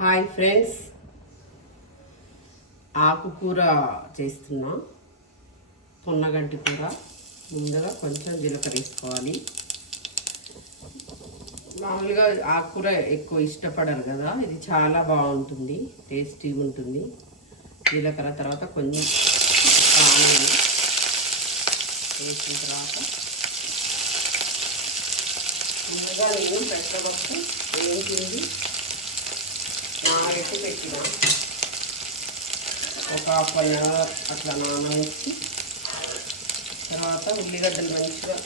Hi friends, ఆకుకూర చేస్తున్నా. పొన్నగంటి కూర. ముందుగా కొంచెం జీలకర్ర వేసుకోవాలి. మామూలుగా ఆకుకూర ఎక్కువ ఇష్టపడరు కదా, ఇది చాలా బాగుంటుంది, టేస్టీగా ఉంటుంది. జీలకర్ర తర్వాత కొంచెం ఆనియన్ వేసిన తర్వాత ముందుగా నేను పెసరపప్పు వేయించింది నానబెట్టి పెట్టిన ఒక హాఫ్ అన్ అవర్ అట్లా నానబెట్టి తర్వాత ఉల్లిగడ్డలు మంచిగా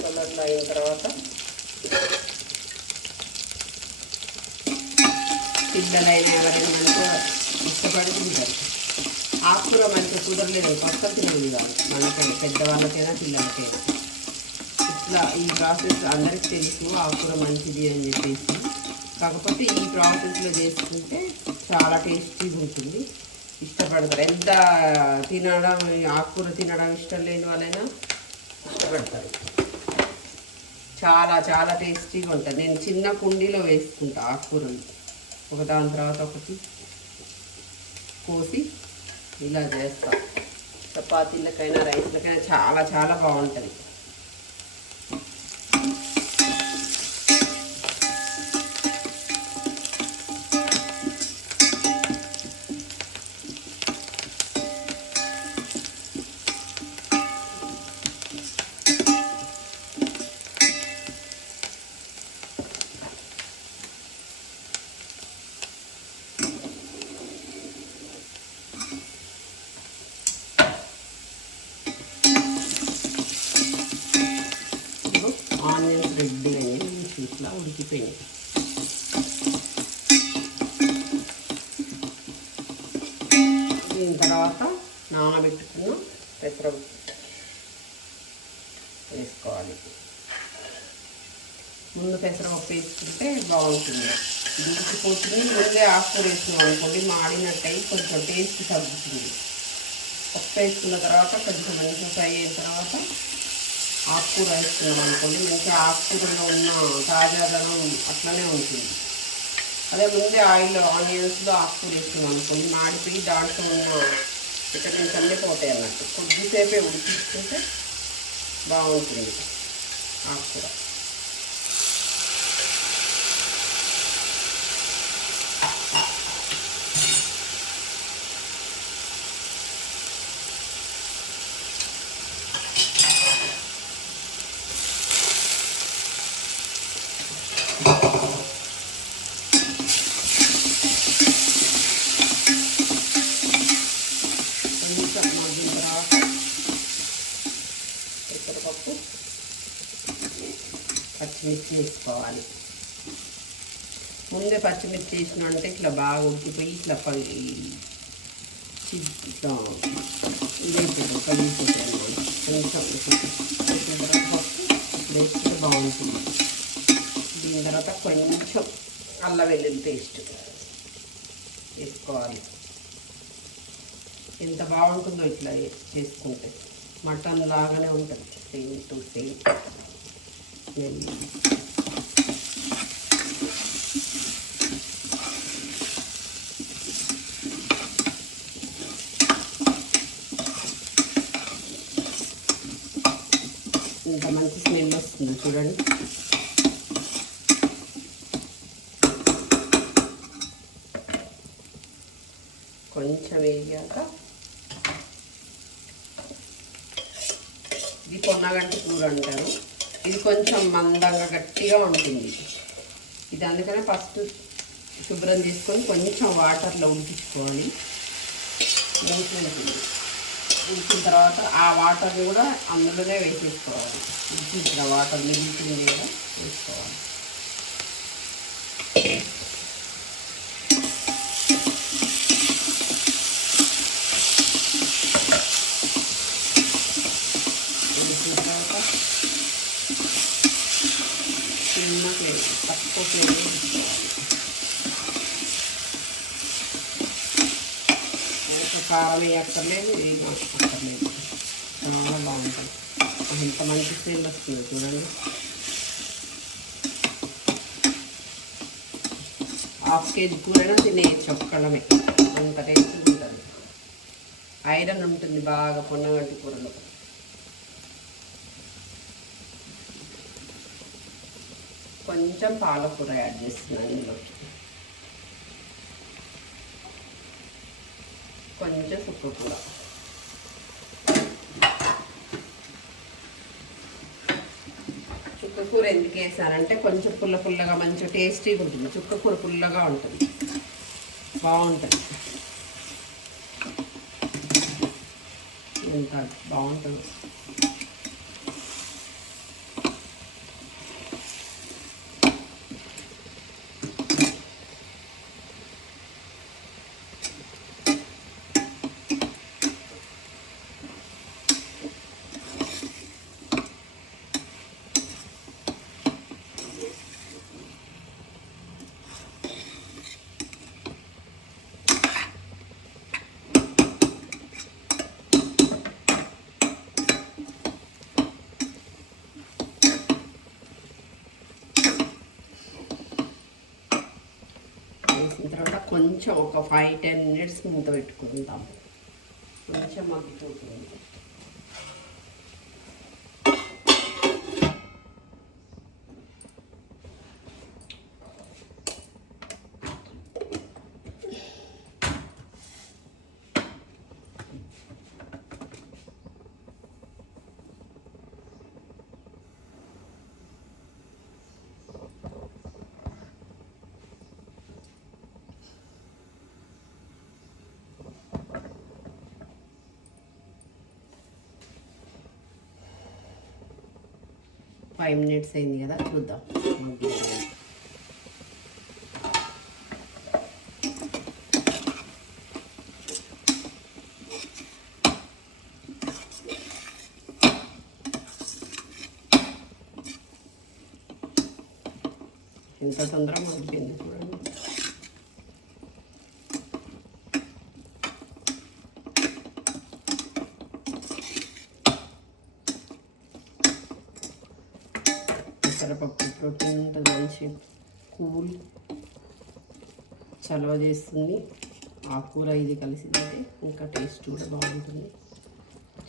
కలర్లో అయిన తర్వాత పిల్లలైనా ఎవరైనా మంచిగా ఇష్టపడి తింటారు. ఆకుకూర మంచిగా కుదరలేదు పక్కన తినదు కాదు, మనకి పెద్దవాళ్ళకైనా పిల్లలకైనా. ఇట్లా ఈ ప్రాసెస్ అందరికీ తెలుసు, ఆకుకూర మంచిది అని చెప్పేసి. కాకపోతే ఈ ప్రాసెస్లో చేసుకుంటే చాలా టేస్టీగా ఉంటుంది, ఇష్టపడతారు. ఎంత తినడం ఆకుకూర తినడం ఇష్టం లేని వాళ్ళైనా ఇష్టపడతారు. చాలా చాలా టేస్టీగా ఉంటుంది. నేను చిన్న కుండీలో వేసుకుంటా ఆకుకూరలు, ఒక దాని తర్వాత ఒకటి కోసి ఇలా చేస్తా. చపాతీలకైనా రైస్లకైనా చాలా చాలా బాగుంటుంది. ఆనియన్స్ రెడ్గా ఇట్లా ఉడికిపోయినాయి. దీని తర్వాత నానబెట్టుకున్న పెసరపప్పు వేసుకోవాలి. ముందు పెసరపప్పు వేసుకుంటే బాగుంటుంది, ఉడికిపోతుంది. ముందే ఆకుకూర వేసినాం అనుకోండి మాడినట్టయి కొంచెం టేస్ట్ తగ్గుతుంది. పప్పు వేసుకున్న తర్వాత కొంచెం మంచిగా ఫ్రై అయిన తర్వాత ఆకుకూర వేసుకున్నాం అనుకోండి, మంచిగా ఆకుకూరలో ఉన్న తాజాదనం అట్లనే ఉంటుంది. అదే ముందే ఆనియన్స్లో ఆకుకూర వేసుకున్నాం అనుకోండి, మాడిపోయి దాంట్లో ఉన్న విటమిన్స్ అన్నీ పోతాయి అన్నట్టు. కొద్దిసేపే ఉడికించుకుంటే బాగుంటుంది ఆకుకూర. మగ్గిన తర్వాత పెసరపప్పు పచ్చిమిర్చి వేసుకోవాలి. ముందే పచ్చిమిర్చి వేసినంటే ఇట్లా బాగా ఉడికిపోయి ఇట్లా ఇట్లా ఇదైపోతుంది, కలిగిపోతుంది అన్నమాట. కొంచెం వేసిన తర్వాత పప్పు వేస్తే బాగుంటుంది. దీని తర్వాత కొంచెం అల్లం వెల్లుల్లి పేస్ట్ వేసుకోవాలి. ఎంత బాగుంటుందో ఇట్లా చేసుకుంటే, మటన్ లాగానే ఉంటుంది, సేమ్ టు సేమ్ స్మెల్. ఇంత మంచి స్మెల్ వస్తుంది చూడండి. కొంచెం వేగాక ఇది పొన్నగంటి కూర అంటారు. ఇది కొంచెం మందంగా గట్టిగా ఉంటుంది. ఇది అందుకనే ఫస్ట్ శుభ్రం చేసుకొని కొంచెం వాటర్లో ఉడికించుకోవాలి. ఉడికిన తర్వాత ఆ వాటర్ని కూడా అందులోనే వేసేసుకోవాలి. ఉడికించిన వాటర్ మిగిలింది కూడా వేసుకోవాలి. చిన్న ఫ్లేమ్, తక్కువ ఫ్లేమ్ తీసుకోవాలి. కారం వేయక్కర్లేదు, ఏం అక్కర్లేదు, చాలా బాగుంటుంది. ఎంత మంచి స్మెల్ వస్తుంది చూడండి. హాఫ్ కేజీ కూరైనా తినేయచ్చు ఒక్కళ్ళమే, అంత టేస్ట్ ఉంటుంది. ఐరన్ ఉంటుంది బాగా పొన్నగంటి కూరలో. కొంచెం పాలకూర యాడ్ చేస్తున్నాను ఇందులోకి, కొంచెం చుక్కకూర. చుక్కకూర ఎందుకు వేసానంటే కొంచెం పుల్లగా మంచిగా టేస్టీగా ఉంటుంది. చుక్కకూర పుల్లగా ఉంటుంది, బాగుంటుంది. ఎంత బాగుంటుంది. వేసిన తర్వాత కొంచెం ఒక 5-10 మినిట్స్ మూత పెట్టుకుందాం, కొంచెం మగ్గిపోతుంది. ఫైవ్ మినిట్స్ అయింది కదా, చూద్దాం. ఎంత తొందరగా మగ్గిపోయింది చూడండి. పెసరపప్పు ప్రోటీన్ ఉంటుంది, మంచి కూల్ చలవ చేస్తుంది. ఆకుకూర ఇది కలిసిందంటే ఇంకా టేస్ట్ కూడా బాగుంటుంది.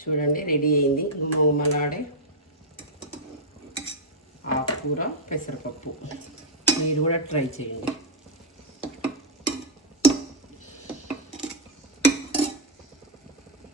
చూడండి రెడీ అయింది గుమగుమలాడే ఆకుకూర పెసరపప్పు. మీరు కూడా ట్రై చేయండి.